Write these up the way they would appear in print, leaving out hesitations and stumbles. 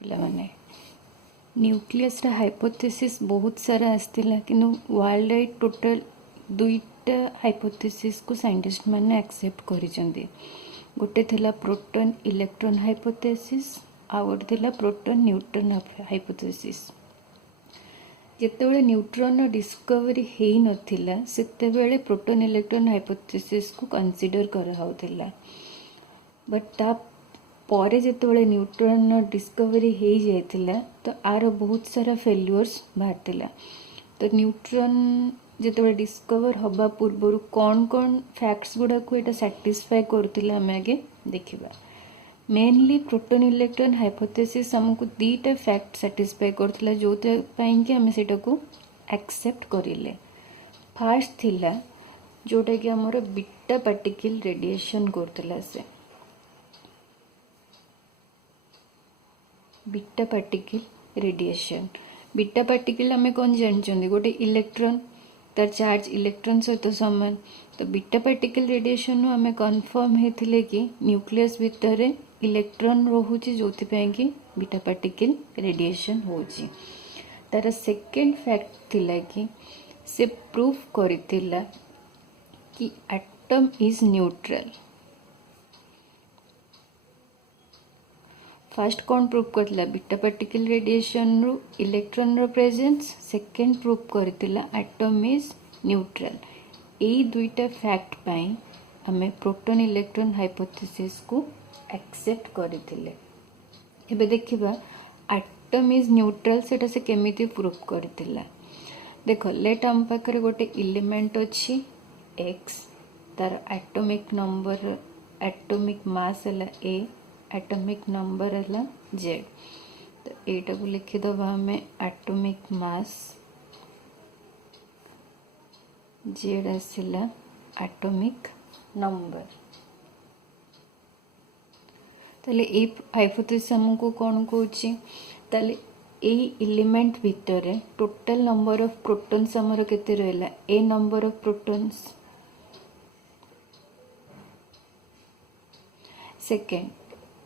पिलाने nucleus hypothesis बहुत सारा आसला कि वर्ल्ड वाइड टोटल दुईटा हाइपोथेसिस को साइंटिस्ट मैंने एक्सेप्ट करिसेंती। गोटे थिला प्रोटॉन इलेक्ट्रॉन हाइपोथेसिस आ गोटे थिला प्रोटॉन न्यूट्रॉन हाइपोथेसिस। जेतेबेले न्यूट्रॉन डिस्कवरी हेई नथिला सेतेबेले प्रोटॉन इलेक्ट्रॉन हाइपोथेसिस को कंसीडर करा होतिला। बट ता परे जेतेबेले न्यूट्रॉन डिस्कवरी हेई जाइतिला तो आर बहुत सारा फेल्युअर्स बाहरतिला। तो न्यूट्रॉन जेतेबेले डिस्कवर हवा पूर्व कौन कौन फैक्ट्स गुड़ा को एटा सैटिस्फाई करतिला हम आगे देखिबा। मेनली प्रोटॉन इलेक्ट्रॉन हाइपोथेसिस हमको दीटा फैक्ट सैटिस्फाई करतिला जोते पई कि हम सेटा को एक्सेप्ट करिले। फर्स्ट थिला जोटा कि हमर बीटा पार्टिकल रेडिएशन करतिला से beta particle radiation. Beta particle आम कौन जानते गोटे इलेक्ट्रॉन तार चार्ज इलेक्ट्रॉन सहित सामान। तो बीटा पार्टिकल रेडिएशन आम कन्फर्म होते कि न्यूक्लियस भितर इलेक्ट्रॉन रोचे जो कि बीटा पार्टिकल रेडिएशन होची। तार सेकेंड फैक्ट थिला कि से प्रूफ करथिला कि एटम इज न्यूट्रल। फर्स्ट कौन प्रूफ करथिला बीटा पार्टिकल रेडिएशन रु इलेक्ट्रॉन रो प्रेजेंस। सेकेंड प्रूफ करथिला एटम इज न्यूट्रल। एई दुईटा फैक्ट पाई हमें प्रोटॉन इलेक्ट्रॉन हाइपोथेसिस को एक्सेप्ट करथिले। एबे देखिबा एटम इज न्यूट्रल सेटा से केमिति प्रूफ करथिला। देखो लेट हम पाखरे गोटे एलिमेंट अछि x तार एटॉमिक नंबर एटॉमिक मास हला a एटॉमिक नंबर है z। तो एटा को लिखिदबा हमें एटॉमिक मास z आसला एटॉमिक नंबर। ताले ए हाइपोथेसिस हमको कौन कहूची ताले ए एलिमेंट भितर टोटल नंबर ऑफ प्रोटॉन्स हमर केते रहला ए number of protons. Second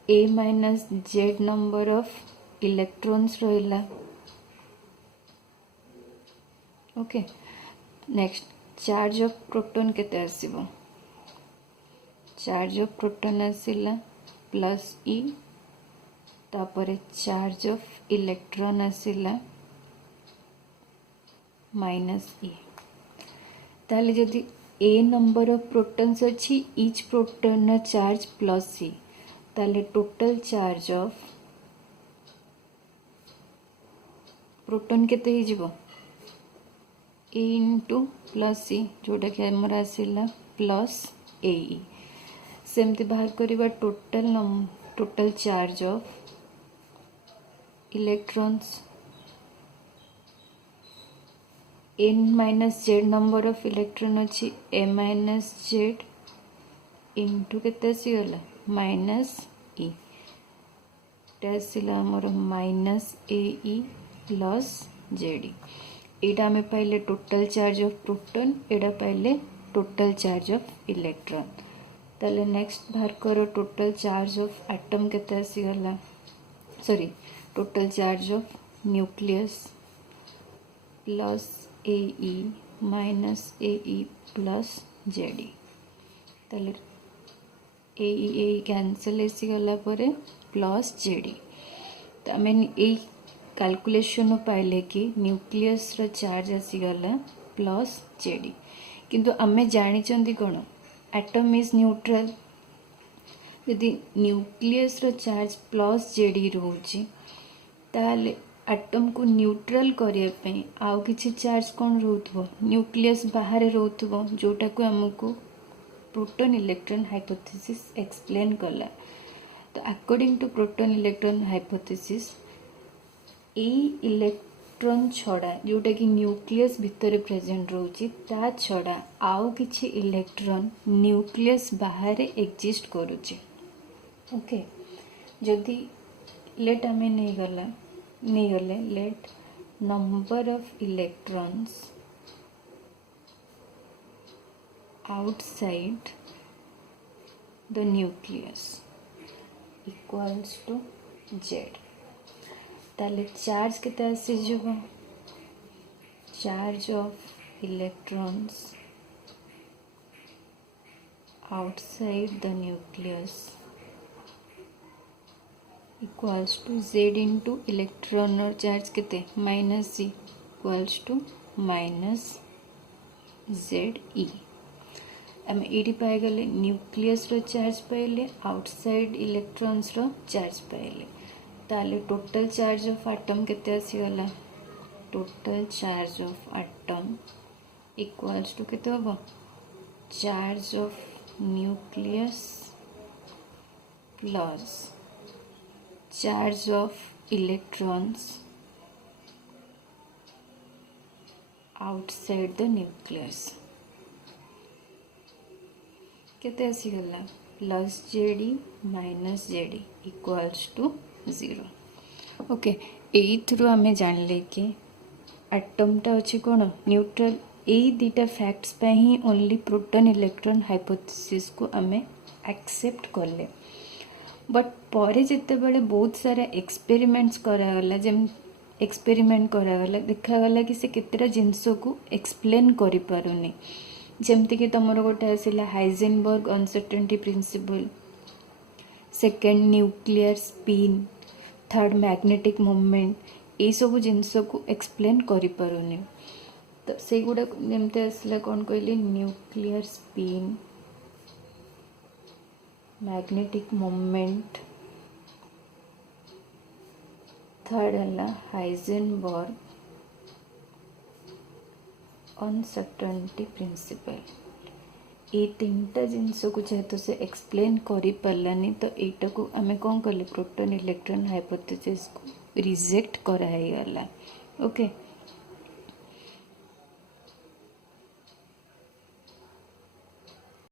a minus z number of electrons रहिला। Okay next charge of proton केते आसीबो चार्ज ऑफ प्रोटॉन आसीला प्लस e तापरे चार्ज ऑफ इलेक्ट्रॉन आसीला माइनस e। ताले जदि a नंबर ऑफ प्रोटॉन्स अछि each proton charge plus e ताले टोटल चार्ज ऑफ प्रोटॉन केते ही जीवो a इंटू प्लस e जोटा कि हमर आसीला प्लस ae। सेमती बाहर करिबा total charge of electrons n minus z number of electron अछि a माइनस z इंटू केते आसीगला माइनस e टेसिला हमर माइनस ae प्लस जेडी। एटा हमें पाइले टोटल चार्ज ऑफ प्रोटॉन एटा पाइले टोटल चार्ज ऑफ इलेक्ट्रॉन। ताले नेक्स्ट बाहर करो टोटल चार्ज ऑफ एटम केते आसीगला sorry total charge of nucleus plus ae minus ae plus Z e. ताले ए कैंसल ऐसी गला परे प्लस जेडी। तो आम ए कैलकुलेशन पाइले कि न्यूक्लियस रो चार्ज आसीगला प्लस जेडी। किंतु आमे जानी कौन एटम इज न्यूट्रल। यदि न्यूक्लियस रो चार्ज प्लस जेडी रोची ताले एटम को न्यूट्रल करिया पे आउ किछि चार्ज कौन रोथबो न्यूक्लियस बाहर रोथबो जोटा को हमको प्रोटॉन इलेक्ट्रॉन हाइपोथेसिस एक्सप्लेन कला। तो according to proton electron hypothesis a electron छड़ा जोटा कि न्यूक्लियस भितर प्रेजेंट रोची ता छड़ा आउ किछि इलेक्ट्रॉन न्यूक्लियस बाहर एग्जिस्ट करूची। ओके जदि लेट आमे नहीं गले let number of electrons outside the nucleus equals to z। ताले चार्ज केते आसी जब charge of electrons outside the nucleus equals to z into electron और चार्ज केते minus Z equals to minus Z e आम ये पाइगले न्यूक्लियस रो चार्ज पाइले आउटसाइड इलेक्ट्रॉन्स रो चार्ज पाइले ताले टोटल चार्ज ऑफ एटम केते आसीगला total charge of atom equals to केते होबो charge of nucleus plus charge of electrons outside the nucleus केते आसीगला plus Z e minus Z e equals to 0 okay एथरू आम जानले कि एटमटा अच्छे कौन न्यूट्रल यही दुटा फैक्ट्स पे ही ओनली प्रोटॉन इलेक्ट्रॉन हाइपोथेसिस को आम एक्सेप्ट कले बट पर जिते बड़े बहुत सारा एक्सपेरिमेंट्स करागला जम एक्सपेरिमेंट करागला देखागला कि से केतेटा जिनस को एक्सप्लेन करि पारुनी जमती कि तुमर गोटे आसला Heisenberg uncertainty principle second nuclear spin third magnetic moment ये सब जिनस को एक्सप्लेन करि पारुनी तो से गुड़ा जमती आसला कौन कहली nuclear spin magnetic moment third है हाइजेनबर्ग अनसर्टेनिटी प्रिंसिपल ये तीनटा जिनस को जेहेतु से एक्सप्लेन करि पारलानी तो एटा को आमे कौन कले प्रोटॉन इलेक्ट्रॉन हाइपोथेसिस को रिजेक्ट कराई गला ओके